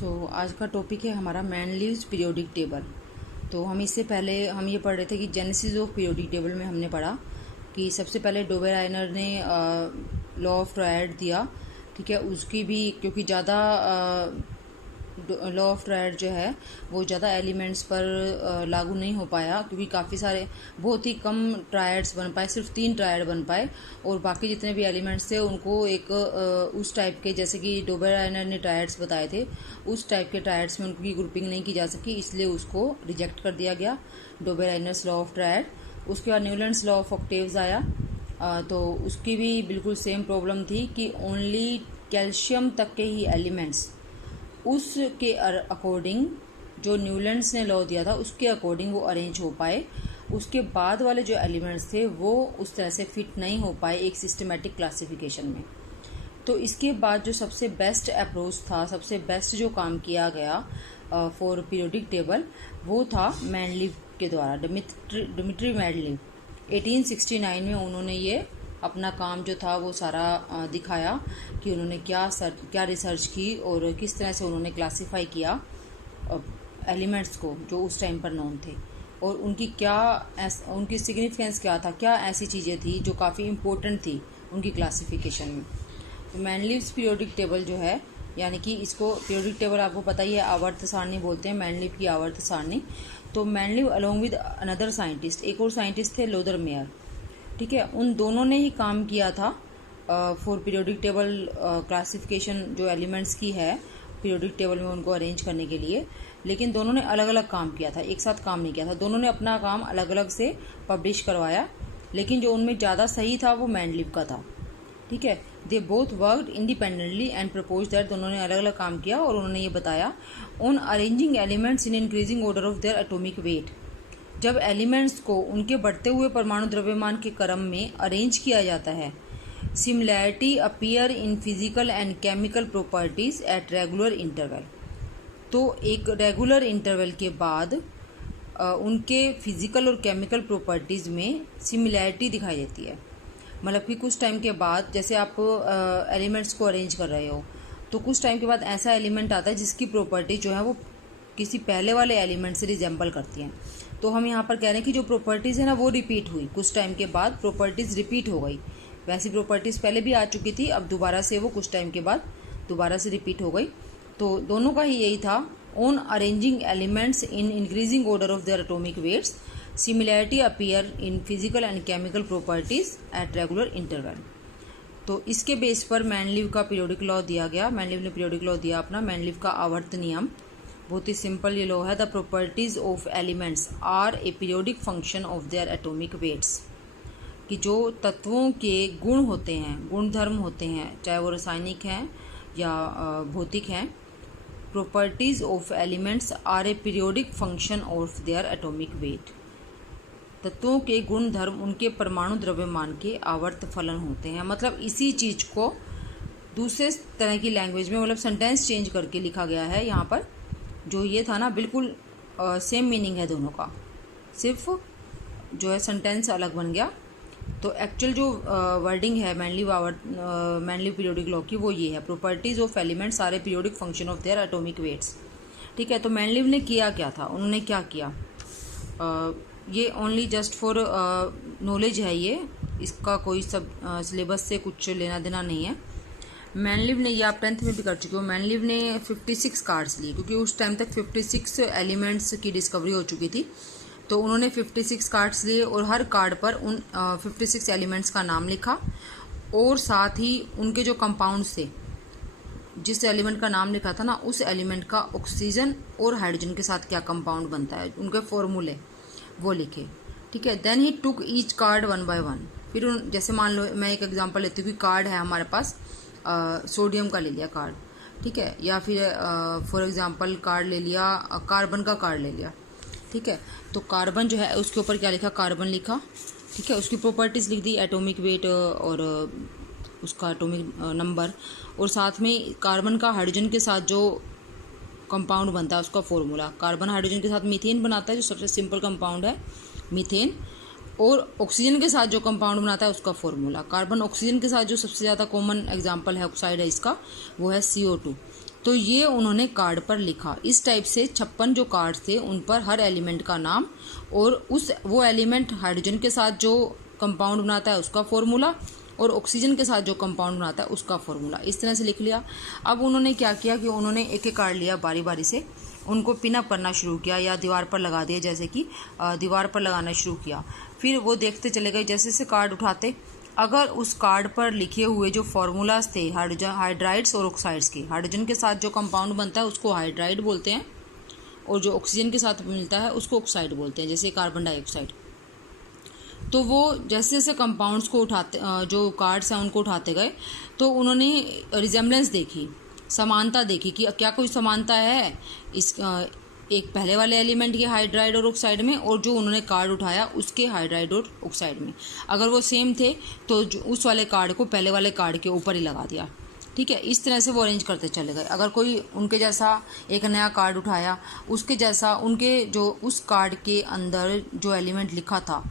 आज का टॉपिक है हमारा मैनलीव्स पीरियोडिक टेबल। तो हम इससे पहले हम ये पढ़ रहे थे कि जेनेसिस ऑफ पीरियोडिक टेबल में हमने पढ़ा कि सबसे पहले डोबेराइनर ने लॉ ऑफ ट्रायड दिया। ठीक है, उसकी भी क्योंकि ज़्यादा लॉ ऑफ ट्रायड जो है वो ज़्यादा एलिमेंट्स पर लागू नहीं हो पाया, क्योंकि काफ़ी सारे बहुत ही कम ट्रायड्स बन पाए, सिर्फ 3 ट्रायड बन पाए और बाकी जितने भी एलिमेंट्स थे उनको एक उस टाइप के, जैसे कि डोबेराइनर ने ट्रायड्स बताए थे, उस टाइप के ट्रायड्स में उनकी ग्रुपिंग नहीं की जा सकी, इसलिए उसको रिजेक्ट कर दिया गया, डोबेराइनर्स लॉ ऑफ ट्रायड। उसके बाद न्यूलैंड्स लॉ ऑफ ऑक्टेव्स आया, तो उसकी भी बिल्कुल सेम प्रॉब्लम थी कि ओनली कैल्शियम तक के ही एलिमेंट्स उसके अकॉर्डिंग, जो न्यूलैंड्स ने लॉ दिया था उसके अकॉर्डिंग वो अरेंज हो पाए। उसके बाद वाले जो एलिमेंट्स थे वो उस तरह से फिट नहीं हो पाए एक सिस्टमेटिक क्लासिफिकेशन में। तो इसके बाद जो सबसे बेस्ट अप्रोच था, सबसे बेस्ट जो काम किया गया फॉर पीरियोडिक टेबल, वो था मैनलीव के द्वारा, डिमिट्री मैनलीव। 1869 में उन्होंने ये अपना काम जो था वो सारा दिखाया कि उन्होंने क्या रिसर्च की और किस तरह से उन्होंने क्लासिफाई किया एलिमेंट्स को जो उस टाइम पर नोन थे, और उनकी सिग्निफिकेंस क्या था, क्या ऐसी चीज़ें थी जो काफ़ी इम्पोर्टेंट थी उनकी क्लासिफिकेशन में। तो मैनलीव्स पीरियोडिक टेबल जो है, यानी कि इसको पीरियोडिक टेबल आपको पता ही है, आवर्त सारणी बोलते हैं, मैनलीव की आवर्त सारणी। तो मैनलीव अलोंग विद अनदर साइंटिस्ट, एक और साइंटिस्ट थे लोदर मेयर, ठीक है, उन दोनों ने ही काम किया था फॉर पीरियोडिक टेबल क्लासिफिकेशन जो एलिमेंट्स की है पीरियोडिक टेबल में उनको अरेंज करने के लिए। लेकिन दोनों ने अलग अलग काम किया था, एक साथ काम नहीं किया था, दोनों ने अपना काम अलग अलग से पब्लिश करवाया, लेकिन जो उनमें ज़्यादा सही था वो मैनलीव का था। ठीक है, they both worked independently and propose that, दोनों ने अलग अलग काम किया और उन्होंने ये बताया on arranging elements in increasing order of their atomic wait. जब एलिमेंट्स को उनके बढ़ते हुए परमाणु द्रव्यमान के क्रम में अरेंज किया जाता है, similarity appear in physical and chemical properties at regular interval. तो एक रेगुलर इंटरवल के बाद उनके फिजिकल और केमिकल प्रॉपर्टीज में सिमिलैरिटी दिखाई देती है। मतलब कि कुछ टाइम के बाद, जैसे आप एलिमेंट्स को अरेंज कर रहे हो, तो कुछ टाइम के बाद ऐसा एलिमेंट आता है जिसकी प्रॉपर्टी जो है वो किसी पहले वाले एलिमेंट से रिजेंबल करती हैं। तो हम यहाँ पर कह रहे हैं कि जो प्रॉपर्टीज़ है ना वो रिपीट हुई, कुछ टाइम के बाद प्रॉपर्टीज़ रिपीट हो गई। वैसी प्रॉपर्टीज़ पहले भी आ चुकी थी, अब दोबारा से वो कुछ टाइम के बाद दोबारा से रिपीट हो गई। तो दोनों का ही यही था, on arranging elements in increasing order of their atomic weights, similarity appear in physical and chemical properties at regular interval. तो इसके बेस पर मैनलीव का पीरियोडिक लॉ दिया गया। मैनलीव ने पीरियोडिक लॉ दिया अपना, मैनलीव का आवर्त नियम। बहुत ही सिंपल ये लॉ है, the properties of elements are a periodic function of their atomic weights, कि जो तत्वों के गुण होते हैं, गुणधर्म होते हैं, चाहे वो रासायनिक हैं या भौतिक हैं, properties of elements are a periodic function of their atomic weight. तत्वों के गुण धर्म उनके परमाणु द्रव्यमान के आवर्त फलन होते हैं। मतलब इसी चीज को दूसरे तरह की लैंग्वेज में, मतलब सेंटेंस चेंज करके लिखा गया है यहाँ पर। जो ये था ना, बिल्कुल सेम मीनिंग है दोनों का, सिर्फ जो है सेंटेंस अलग बन गया। तो एक्चुअल जो वर्डिंग है मैनलीव पीरियोडिक लॉ की वो ये है, properties of elements are a periodic function of their atomic weights. ठीक है, तो मैनलीव ने किया क्या था, उन्होंने क्या किया, ये ओनली जस्ट फॉर नॉलेज है, ये इसका कोई सब सिलेबस से कुछ लेना देना नहीं है। मैनलीव ने, ये आप 10th में भी कर चुके हो, मैनलीव ने 56 कार्ड्स लिए, क्योंकि उस टाइम तक 56 एलिमेंट्स की डिस्कवरी हो चुकी थी। तो उन्होंने 56 कार्ड्स लिए और हर कार्ड पर उन 56 एलिमेंट्स का नाम लिखा, और साथ ही उनके जो कंपाउंड्स थे, जिस एलिमेंट का नाम लिखा था ना, उस एलिमेंट का ऑक्सीजन और हाइड्रोजन के साथ क्या कंपाउंड बनता है, उनके फॉर्मूले वो लिखे। ठीक है, then he took each card one by one. फिर जैसे मान लो मैं एक एग्जांपल लेती हूँ कि कार्ड है हमारे पास, सोडियम का ले लिया कार्ड, ठीक है, या फिर फॉर एग्जांपल कार्ड ले लिया, कार्बन का कार्ड ले लिया। ठीक है, तो कार्बन जो है उसके ऊपर क्या लिखा, कार्बन लिखा। ठीक है, उसकी प्रॉपर्टीज़ लिख दी, एटॉमिक वेट और उसका एटॉमिक नंबर, और साथ में कार्बन का हाइड्रोजन के साथ जो कंपाउंड बनता है उसका फॉर्मूला। कार्बन हाइड्रोजन के साथ मीथेन बनाता है, जो सबसे सिंपल कंपाउंड है मीथेन, और ऑक्सीजन के साथ जो कंपाउंड बनाता है उसका फॉर्मूला। कार्बन ऑक्सीजन के साथ जो सबसे ज़्यादा कॉमन एग्जांपल है ऑक्साइड है इसका, वो है CO2। तो ये उन्होंने कार्ड पर लिखा। इस टाइप से 56 जो कार्ड थे उन पर हर एलिमेंट का नाम और वो एलिमेंट हाइड्रोजन के साथ जो कंपाउंड बनाता है उसका फॉर्मूला और ऑक्सीजन के साथ जो कंपाउंड बनाता है उसका फॉर्मूला, इस तरह से लिख लिया। अब उन्होंने क्या किया कि उन्होंने एक एक कार्ड लिया, बारी बारी से उनको पिनअप करना शुरू किया या दीवार पर लगा दिया, जैसे कि दीवार पर लगाना शुरू किया। फिर वो देखते चले गए, जैसे जैसे कार्ड उठाते, अगर उस कार्ड पर लिखे हुए जो फार्मूलाज थे हाइड्राइड्स और ऑक्साइड्स के, हाइड्रोजन के साथ जो कंपाउंड बनता है उसको हाइड्राइड बोलते हैं और जो ऑक्सीजन के साथ मिलता है उसको ऑक्साइड बोलते हैं, जैसे कार्बन डाइऑक्साइड। तो वो जैसे जैसे कंपाउंड्स को उठाते, जो कार्ड्स हैं उनको उठाते गए, तो उन्होंने रिजेम्बलेंस देखी, समानता देखी कि क्या कोई समानता है इस एक पहले वाले एलिमेंट के हाइड्राइड और ऑक्साइड में और जो उन्होंने कार्ड उठाया उसके हाइड्राइड और ऑक्साइड में। अगर वो सेम थे तो उस वाले कार्ड को पहले वाले कार्ड के ऊपर ही लगा दिया। ठीक है, इस तरह से वो अरेंज करते चले गए। अगर कोई उनके जैसा एक नया कार्ड उठाया, उसके जैसा उनके जो उस कार्ड के अंदर जो एलिमेंट लिखा था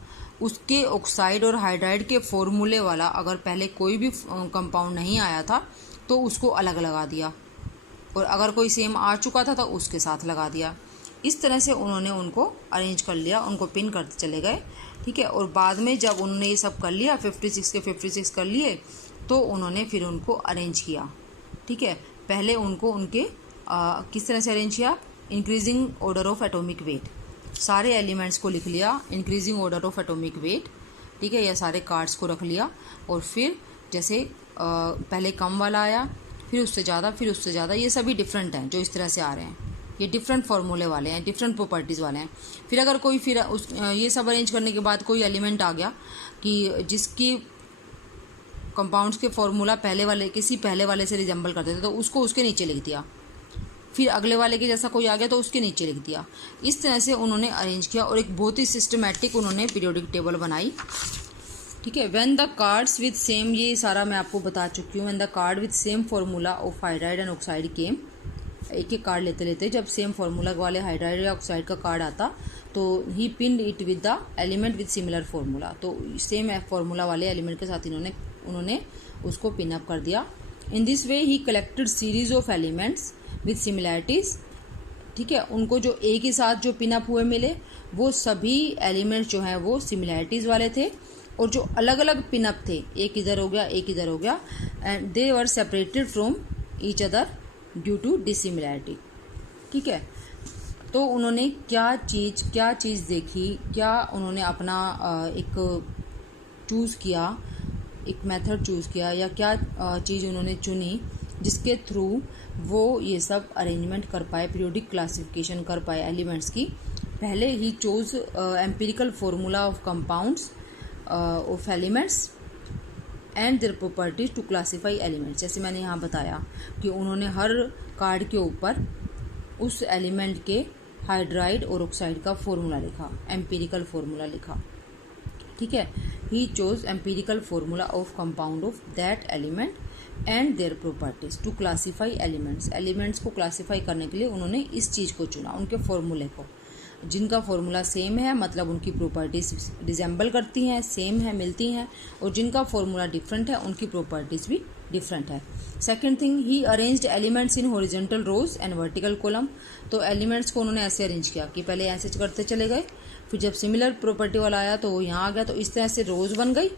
उसके ऑक्साइड और हाइड्राइड के फॉर्मूले वाला अगर पहले कोई भी कंपाउंड नहीं आया था तो उसको अलग लगा दिया, और अगर कोई सेम आ चुका था तो उसके साथ लगा दिया। इस तरह से उन्होंने उनको अरेंज कर लिया, उनको पिन करते चले गए। ठीक है, और बाद में जब उन्होंने ये सब कर लिया, 56 के 56 कर लिए, तो उन्होंने फिर उनको अरेंज किया। ठीक है, पहले उनको उनके किस तरह से अरेंज किया, increasing order of atomic weight, सारे एलिमेंट्स को लिख लिया, increasing order of atomic weight. ठीक है, यह सारे कार्ड्स को रख लिया, और फिर जैसे पहले कम वाला आया, फिर उससे ज़्यादा, फिर उससे ज़्यादा, ये सभी डिफरेंट हैं जो इस तरह से आ रहे हैं, ये डिफरेंट फार्मूले वाले हैं, डिफरेंट प्रॉपर्टीज़ वाले हैं। फिर अगर कोई ये सब अरेंज करने के बाद कोई एलिमेंट आ गया कि जिसकी कंपाउंड्स के फॉर्मूला किसी पहले वाले से रिजेंबल करते थे, तो उसको उसके नीचे लिख दिया। फिर अगले वाले के जैसा कोई आ गया तो उसके नीचे लिख दिया। इस तरह से उन्होंने अरेंज किया और एक बहुत ही सिस्टमेटिक उन्होंने पीरियोडिक टेबल बनाई। ठीक है, when the cards with same, ये सारा मैं आपको बता चुकी हूँ। When the card with same formula of hydride and oxide came, एक एक कार्ड लेते लेते जब सेम फार्मूला वाले हाइड्राइड या ऑक्साइड का कार्ड आता तो he pinned it with the element with similar formula, तो सेम फार्मूला वाले एलिमेंट के साथ उन्होंने उसको पिन अप कर दिया। In this way he collected series of elements with similarities. ठीक है, उनको जो एक ही साथ जो पिन अप हुए मिले वो सभी एलिमेंट्स जो हैं वो सिमिलैरिटीज़ वाले थे, और जो अलग अलग पिन अप थे, एक इधर हो गया एक इधर हो गया, and they were separated from each other due to dissimilarity. ठीक है, तो उन्होंने क्या चीज़ देखी, क्या उन्होंने अपना एक चूज़ किया, एक मेथड चूज़ किया, या क्या चीज़ उन्होंने चुनी जिसके थ्रू वो ये सब अरेंजमेंट कर पाए, पीरियोडिक क्लासिफिकेशन कर पाए एलिमेंट्स की। पहले ही choose empirical formula of compounds of elements and their properties to classify elements. जैसे मैंने यहाँ बताया कि उन्होंने हर कार्ड के ऊपर उस एलिमेंट के हाइड्राइड और ऑक्साइड का फॉर्मूला लिखा, एम्पिरिकल फार्मूला लिखा। ठीक है, he chose empirical formula of compound of that element and their properties to classify elements. Elements को क्लासीफाई करने के लिए उन्होंने इस चीज़ को चुना, उनके फॉर्मूले को, जिनका फॉर्मूला सेम है, मतलब उनकी प्रॉपर्टीज रिजेंबल करती हैं, सेम है, मिलती हैं, और जिनका फॉर्मूला डिफरेंट है उनकी प्रॉपर्टीज भी डिफरेंट है। Second thing, he arranged elements in horizontal rows and vertical column. तो एलिमेंट्स को उन्होंने ऐसे अरेंज किया कि पहले ऐसे करते चले गए, फिर जब सिमिलर प्रॉपर्टी वाला आया तो वो यहाँ आ गया, तो इस तरह से रोज बन गई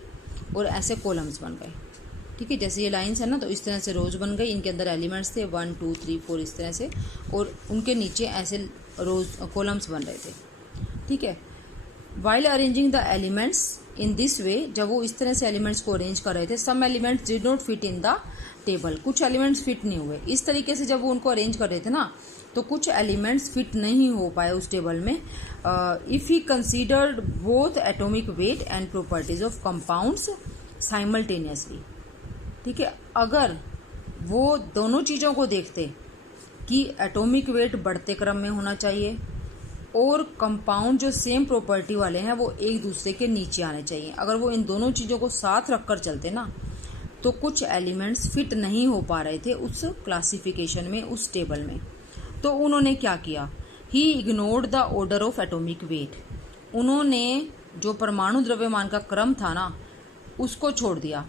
और ऐसे कॉलम्स बन गए। ठीक है, जैसे ये लाइन्स है ना, तो इस तरह से रोज बन गई, इनके अंदर एलिमेंट्स थे 1 2 3 4 इस तरह से, और उनके नीचे ऐसे रोज कॉलम्स बन रहे थे। ठीक है, while arranging the elements in this way, जब वो इस तरह से एलिमेंट्स को अरेंज कर रहे थे, some elements did not fit in the table, कुछ एलिमेंट्स फिट नहीं हुए। इस तरीके से जब वो उनको अरेंज कर रहे थे ना, तो कुछ एलिमेंट्स फिट नहीं हो पाए उस टेबल में। If he considered both atomic weight and properties of compounds simultaneously. ठीक है, अगर वो दोनों चीज़ों को देखते कि एटॉमिक वेट बढ़ते क्रम में होना चाहिए और कंपाउंड जो सेम प्रॉपर्टी वाले हैं वो एक दूसरे के नीचे आने चाहिए, अगर वो इन दोनों चीज़ों को साथ रखकर चलते ना, तो कुछ एलिमेंट्स फिट नहीं हो पा रहे थे उस क्लासिफिकेशन में, उस टेबल में। तो उन्होंने क्या किया, ही ignored the order of atomic weight. उन्होंने जो परमाणु द्रव्यमान का क्रम था ना, उसको छोड़ दिया,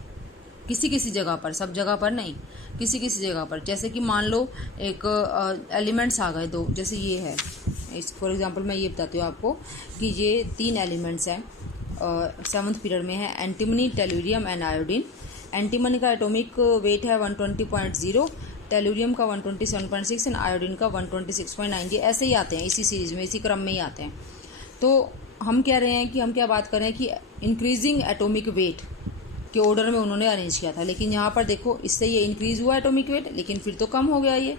किसी किसी जगह पर, सब जगह पर नहीं। किसी किसी जगह पर। जैसे कि मान लो एक एलिमेंट्स आ गए दो, जैसे ये है, इस फॉर एग्जांपल मैं ये बताती हूँ आपको कि ये 3 एलिमेंट्स हैं, 7th पीरियड में है, antimony, tellurium and iodine. Antimony का एटॉमिक वेट है 120.0, टेलुरियम का 127.6 एंड आयोडीन का 126.9। ये ऐसे ही आते हैं, इसी सीरीज़ में, इसी क्रम में ही आते हैं। तो हम कह रहे हैं कि हम क्या बात कर रहे हैं कि इंक्रीजिंग एटॉमिक वेट के ऑर्डर में उन्होंने अरेंज किया था, लेकिन यहाँ पर देखो इससे ये इंक्रीज हुआ एटॉमिक वेट, लेकिन फिर तो कम हो गया ये।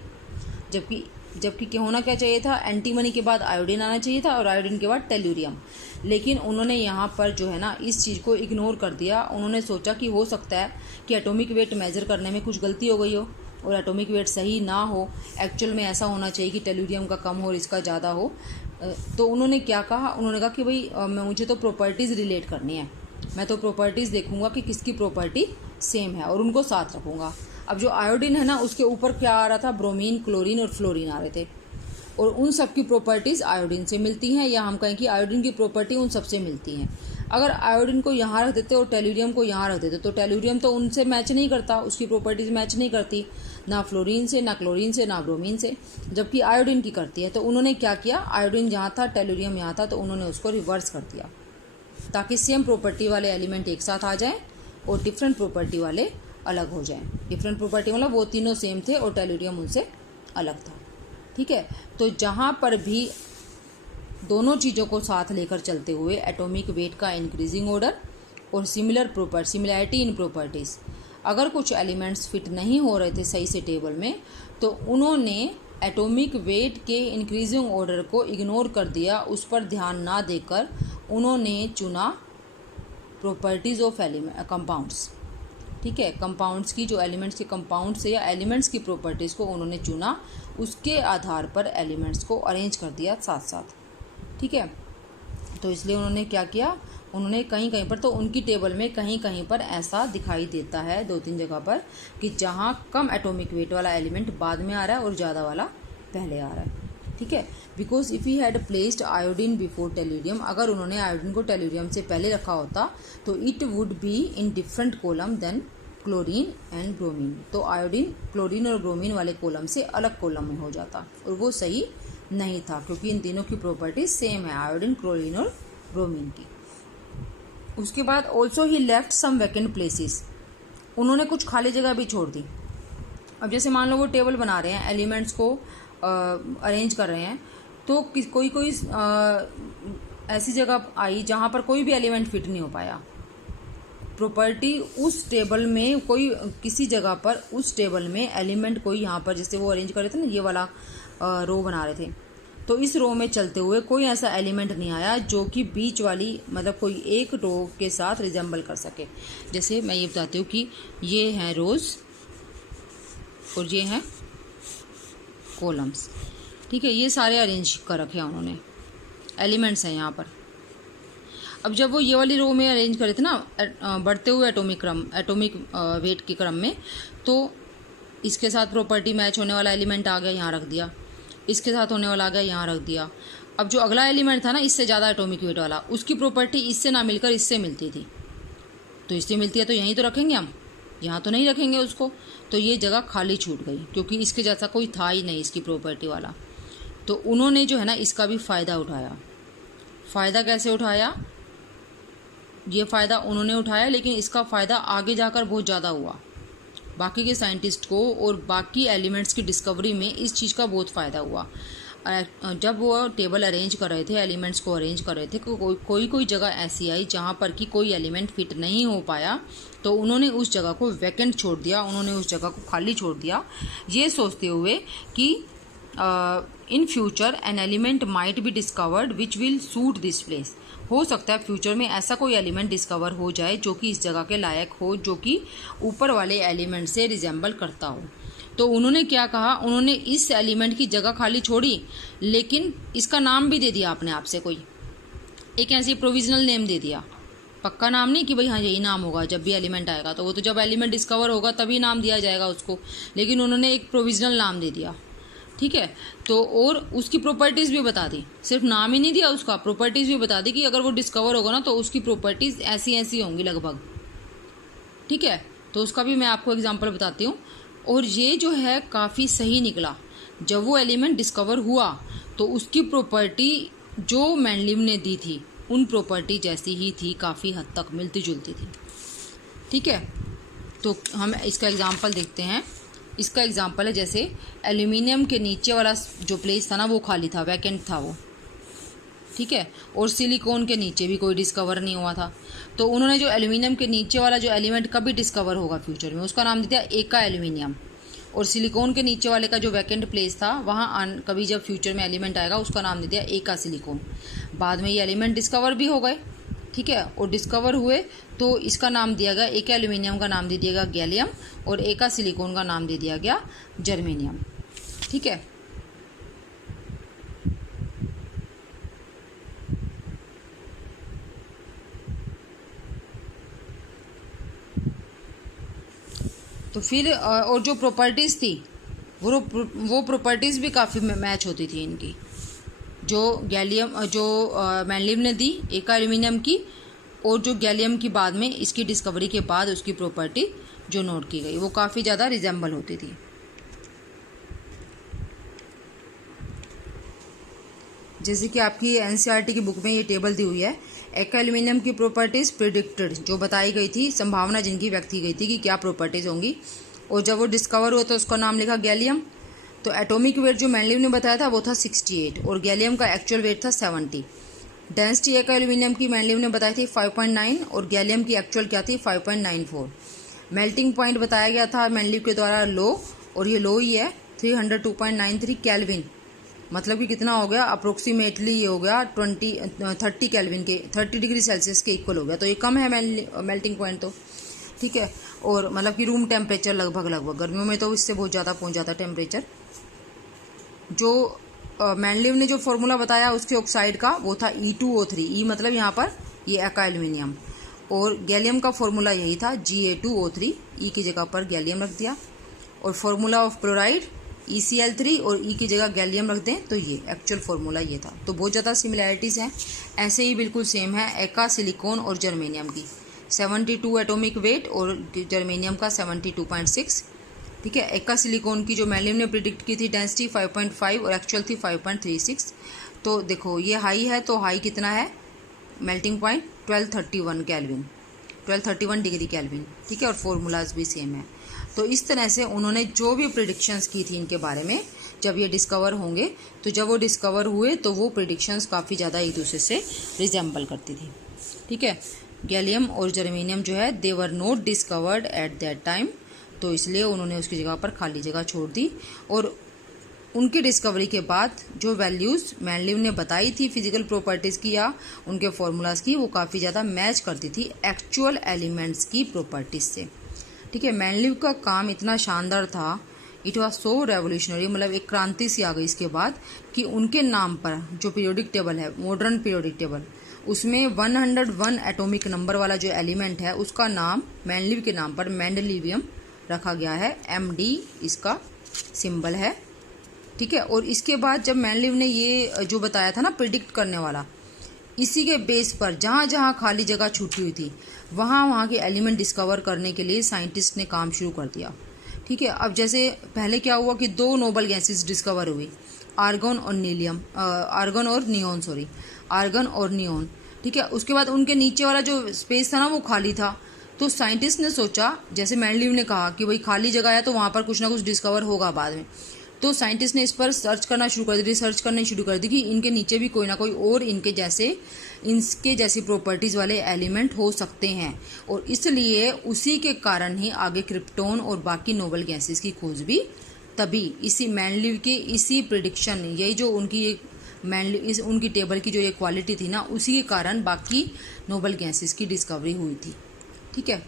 जबकि होना क्या चाहिए था, एंटीमनी के बाद आयोडीन आना चाहिए था और आयोडीन के बाद टेलुरियम। लेकिन उन्होंने यहाँ पर जो है ना इस चीज़ को इग्नोर कर दिया। उन्होंने सोचा कि हो सकता है कि एटॉमिक वेट मेजर करने में कुछ गलती हो गई हो और एटॉमिक वेट सही ना हो, एक्चुअल में ऐसा होना चाहिए कि टेलुरियम का कम हो और इसका ज़्यादा हो। तो उन्होंने क्या कहा, उन्होंने कहा कि भाई मुझे तो प्रॉपर्टीज़ रिलेट करनी है, मैं तो प्रॉपर्टीज़ देखूंगा कि किसकी प्रॉपर्टी सेम है और उनको साथ रखूंगा। अब जो आयोडीन है ना उसके ऊपर क्या आ रहा था, ब्रोमीन, क्लोरीन और फ्लोरीन आ रहे थे, और उन सब की प्रॉपर्टीज़ आयोडीन से मिलती हैं, या हम कहें कि आयोडीन की प्रॉपर्टी उन सबसे मिलती हैं। अगर आयोडीन को यहाँ रख देते और टेलुरियम को यहाँ रख देते तो टेलुरियम तो उनसे मैच नहीं करता, उसकी प्रॉपर्टीज़ मैच नहीं करती, ना फ्लोरीन से, ना क्लोरीन से, ना ब्रोमीन से, जबकि आयोडीन की करती है। तो उन्होंने क्या किया, आयोडीन जहाँ था टेलुरियम यहाँ था, तो उन्होंने उसको रिवर्स कर दिया ताकि सेम प्रॉपर्टी वाले एलिमेंट एक साथ आ जाएं और डिफरेंट प्रॉपर्टी वाले अलग हो जाएं। डिफरेंट प्रॉपर्टी मतलब वो तीनों सेम थे और टेलुरियम उनसे अलग था। ठीक है, तो जहाँ पर भी दोनों चीज़ों को साथ लेकर चलते हुए एटॉमिक वेट का इंक्रीजिंग ऑर्डर और सिमिलैरिटी इन प्रॉपर्टीज़, अगर कुछ एलिमेंट्स फिट नहीं हो रहे थे सही से टेबल में, तो उन्होंने एटॉमिक वेट के इंक्रीजिंग ऑर्डर को इग्नोर कर दिया, उस पर ध्यान ना देकर उन्होंने चुना प्रॉपर्टीज़ ऑफ कंपाउंड्स। ठीक है, कंपाउंड्स की, जो एलिमेंट्स के कंपाउंड से या एलिमेंट्स की प्रॉपर्टीज़ को उन्होंने चुना, उसके आधार पर एलिमेंट्स को अरेंज कर दिया साथ साथ। ठीक है, तो इसलिए उन्होंने क्या किया, उन्होंने कहीं कहीं पर, तो उनकी टेबल में कहीं कहीं पर ऐसा दिखाई देता है 2-3 जगह पर कि जहाँ कम एटॉमिक वेट वाला एलिमेंट बाद में आ रहा है और ज़्यादा वाला पहले आ रहा है। ठीक है, because if he had placed iodine before tellurium, अगर उन्होंने आयोडीन को टेलुरियम से पहले रखा होता तो it would be in different column than chlorine and bromine. तो आयोडीन क्लोरीन और ब्रोमीन वाले कॉलम से अलग कॉलम में हो जाता, और वो सही नहीं था क्योंकि इन तीनों की प्रॉपर्टीज सेम है, आयोडीन, क्लोरीन और ब्रोमीन की। उसके बाद also he left some vacant places, उन्होंने कुछ खाली जगह भी छोड़ दी। अब जैसे मान लो वो टेबल बना रहे हैं, एलिमेंट्स को अरेंज कर रहे हैं, तो कोई ऐसी जगह आई जहाँ पर कोई भी एलिमेंट फिट नहीं हो पाया। प्रॉपर्टी उस टेबल में कोई, किसी जगह पर उस टेबल में एलिमेंट कोई, यहाँ पर जैसे वो अरेंज कर रहे थे ना, ये वाला रो बना रहे थे, तो इस रो में चलते हुए कोई ऐसा एलिमेंट नहीं आया जो कि बीच वाली, मतलब कोई एक रो के साथ रिजेंबल कर सके। जैसे मैं ये बताती हूँ कि ये हैं रोज़ और ये हैं कॉलम्स। ठीक है, ये सारे अरेंज कर रखे हैं उन्होंने, एलिमेंट्स हैं यहाँ पर। अब जब वो ये वाली रो में अरेंज करे थे ना बढ़ते हुए एटॉमिक वेट के क्रम में, तो इसके साथ प्रॉपर्टी मैच होने वाला एलिमेंट आ गया, यहाँ रख दिया, इसके साथ होने वाला आ गया, यहाँ रख दिया। अब जो अगला एलिमेंट था ना इससे ज़्यादा एटॉमिक वेट वाला, उसकी प्रॉपर्टी इससे ना मिलकर इससे मिलती थी, तो इससे मिलती है तो यहीं तो रखेंगे हम, यहाँ तो नहीं रखेंगे उसको, तो ये जगह खाली छूट गई क्योंकि इसके जैसा कोई था ही नहीं इसकी प्रॉपर्टी वाला। तो उन्होंने जो है ना इसका भी फ़ायदा उठाया। फ़ायदा कैसे उठाया, ये फ़ायदा उन्होंने उठाया, लेकिन इसका फ़ायदा आगे जाकर बहुत ज़्यादा हुआ। बाकी के साइंटिस्ट को और बाकी एलिमेंट्स की डिस्कवरी में इस चीज़ का बहुत फ़ायदा हुआ। जब वो टेबल अरेंज कर रहे थे, एलिमेंट्स को अरेंज कर रहे थे, कोई जगह ऐसी आई जहाँ पर कि कोई एलिमेंट फिट नहीं हो पाया, तो उन्होंने उस जगह को वैकेंट छोड़ दिया, उन्होंने उस जगह को खाली छोड़ दिया, ये सोचते हुए कि in future an element might be discovered which will suit this place. हो सकता है फ्यूचर में ऐसा कोई एलिमेंट डिस्कवर हो जाए जो कि इस जगह के लायक हो, जो कि ऊपर वाले एलिमेंट से रिजेंबल करता हो। तो उन्होंने क्या कहा, उन्होंने इस एलिमेंट की जगह खाली छोड़ी, लेकिन इसका नाम भी दे दिया अपने आप से, कोई एक ऐसी प्रोविजनल नेम दे दिया, पक्का नाम नहीं कि भाई हाँ यही नाम होगा जब भी एलिमेंट आएगा, तो वो तो जब एलिमेंट डिस्कवर होगा तभी नाम दिया जाएगा उसको, लेकिन उन्होंने एक प्रोविजनल नाम दे दिया। ठीक है, तो और उसकी प्रॉपर्टीज़ भी बता दी, सिर्फ नाम ही नहीं दिया उसका, प्रॉपर्टीज़ भी बता दी कि अगर वो डिस्कवर होगा ना तो उसकी प्रॉपर्टीज़ ऐसी ऐसी होंगी लगभग। ठीक है, तो उसका भी मैं आपको एग्जांपल बताती हूँ। और ये जो है काफ़ी सही निकला। जब वो एलिमेंट डिस्कवर हुआ तो उसकी प्रॉपर्टी जो मैंडलीव ने दी थी उन प्रॉपर्टी जैसी ही थी, काफ़ी हद तक मिलती जुलती थी। ठीक है, तो हम इसका एग्जांपल देखते हैं। इसका एग्जांपल है जैसे एल्यूमिनियम के नीचे वाला जो प्लेस था ना वो खाली था, वैकेंट था वो। ठीक है, और सिलिकॉन के नीचे भी कोई डिस्कवर नहीं हुआ था। तो उन्होंने जो एल्यूमिनियम के नीचे वाला जो एलिमेंट कभी डिस्कवर होगा फ्यूचर में, उसका नाम दिया एका एल्यूमिनियम। और सिलिकॉन के नीचे वाले का जो वैकेंट प्लेस था वहाँ कभी जब फ्यूचर में एलिमेंट आएगा उसका नाम दे दिया एका सिलिकॉन। बाद में ये एलिमेंट डिस्कवर भी हो गए। ठीक है, और डिस्कवर हुए तो इसका नाम दिया गया, एका एल्यूमिनियम का नाम दे दिया गया गैलियम और एका सिलिकॉन का नाम दे दिया गया जर्मेनियम। ठीक है, तो फिर और जो प्रॉपर्टीज़ थी वो प्रॉपर्टीज़ भी काफ़ी मैच होती थी इनकी। जो गैलियम जो मैंडलीव ने दी एका एल्यूमिनियम की, और जो गैलियम की बाद में इसकी डिस्कवरी के बाद उसकी प्रॉपर्टी जो नोट की गई वो काफ़ी ज़्यादा रिजेंबल होती थी। जैसे कि आपकी एनसीईआरटी की बुक में ये टेबल दी हुई है, एका एल्यूमिनियम की प्रॉपर्टीज़ प्रिडिक्टेड जो बताई गई थी, संभावना जिनकी व्यक्त की गई थी कि क्या प्रॉपर्टीज़ होंगी, और जब वो डिस्कवर हुआ तो उसका नाम लिखा गैलियम। तो एटॉमिक वेट जो मैंडलीव ने बताया था वो था 68 और गैलियम का एक्चुअल वेट था 70। डेंसिटी एका एल्यूमिनियम की मैंडलीव ने बताई थी 5.9 और गैलियम की एक्चुअल क्या थी 5.94। मेल्टिंग पॉइंट बताया गया था मैंडलीव के द्वारा लो, और ये लो ही है 302.93 केल्विन, मतलब कि कितना हो गया अप्रोक्सीमेटली, ये हो गया 30 केल्विन के 30 डिग्री सेल्सियस के इक्वल हो गया। तो ये कम है मेल्टिंग पॉइंट तो। ठीक है, और मतलब कि रूम टेम्परेचर लगभग गर्मियों में तो इससे बहुत ज़्यादा पहुंच जाता टेम्परेचर। जो मैंडलीव ने जो फॉर्मूला बताया उसके ऑक्साइड का वो था E2O3, ई मतलब यहाँ पर ये एका एल्यूमिनियम, और गैलियम का फॉर्मूला यही था Ga2O3, ई की जगह पर गैलियम रख दिया। और फॉर्मूला ऑफ क्लोराइड ECl3 और ई की जगह गैलियम रख दें तो ये एक्चुअल फॉर्मूला ये था। तो बहुत ज़्यादा सिमिलैरिटीज़ हैं। ऐसे ही बिल्कुल सेम है एका सिलिकॉन और जर्मेनियम की, 72 एटॉमिक वेट और जर्मेनियम का 72.6। ठीक है, एका सिलिकॉन की जो मैंडलीव ने प्रिडिक्ट की थी डेंसिटी 5.5 और एक्चुअल थी 5.36। तो देखो ये हाई है, तो हाई कितना है melting point 1231 kelvin, 1231 degree kelvin. ठीक है, और फॉर्मूलाज भी सेम है। तो इस तरह से उन्होंने जो भी प्रिडिक्शंस की थी इनके बारे में, जब ये डिस्कवर होंगे, तो जब वो डिस्कवर हुए तो वो प्रिडिक्शंस काफ़ी ज़्यादा एक दूसरे से रिजेंबल करती थी। ठीक है, गैलियम और जर्मेनियम जो है they were not discovered at that time, तो इसलिए उन्होंने उसकी जगह पर खाली जगह छोड़ दी। और उनकी डिस्कवरी के बाद जो वैल्यूज़ मैंडलीव ने बताई थी फिजिकल प्रॉपर्टीज़ की या उनके फॉर्मूलाज की, वो काफ़ी ज़्यादा मैच करती थी एक्चुअल एलिमेंट्स की प्रॉपर्टीज़ से। ठीक है, मैंडलीव का काम इतना शानदार था, इट वॉज सो रेवोल्यूशनरी, मतलब एक क्रांति सी आ गई इसके बाद, कि उनके नाम पर जो पीरियोडिक टेबल है, मॉडर्न पीरियोडिक टेबल, उसमें 101 एटॉमिक नंबर वाला जो एलिमेंट है उसका नाम मैंडलीव के नाम पर मेंडलीवियम रखा गया है। MD इसका सिंबल है। ठीक है, और इसके बाद जब मैंडलीव ने ये जो बताया था ना प्रिडिक्ट करने वाला, इसी के बेस पर जहाँ जहाँ खाली जगह छूटी हुई थी वहाँ के एलिमेंट डिस्कवर करने के लिए साइंटिस्ट ने काम शुरू कर दिया। ठीक है, अब जैसे पहले क्या हुआ कि 2 नोबल गैसेस डिस्कवर हुई, आर्गन और नियोन। ठीक है, उसके बाद उनके नीचे वाला जो स्पेस था ना वो खाली था। तो साइंटिस्ट ने सोचा, जैसे मैंडलीव ने कहा कि भाई खाली जगह है तो वहाँ पर कुछ ना कुछ डिस्कवर होगा बाद में, तो साइंटिस्ट ने इस पर रिसर्च करनी शुरू कर दी कि इनके नीचे भी कोई ना कोई और इनके जैसी प्रॉपर्टीज़ वाले एलिमेंट हो सकते हैं। और इसलिए उसी के कारण ही आगे क्रिप्टॉन और बाकी नोबल गैसेस की खोज भी तभी इसी मैंडलीव के इसी प्रिडिक्शन, यही जो उनकी टेबल की जो ये क्वालिटी थी ना, उसी के कारण बाकी नोबल गैसेस की डिस्कवरी हुई थी। ठीक है।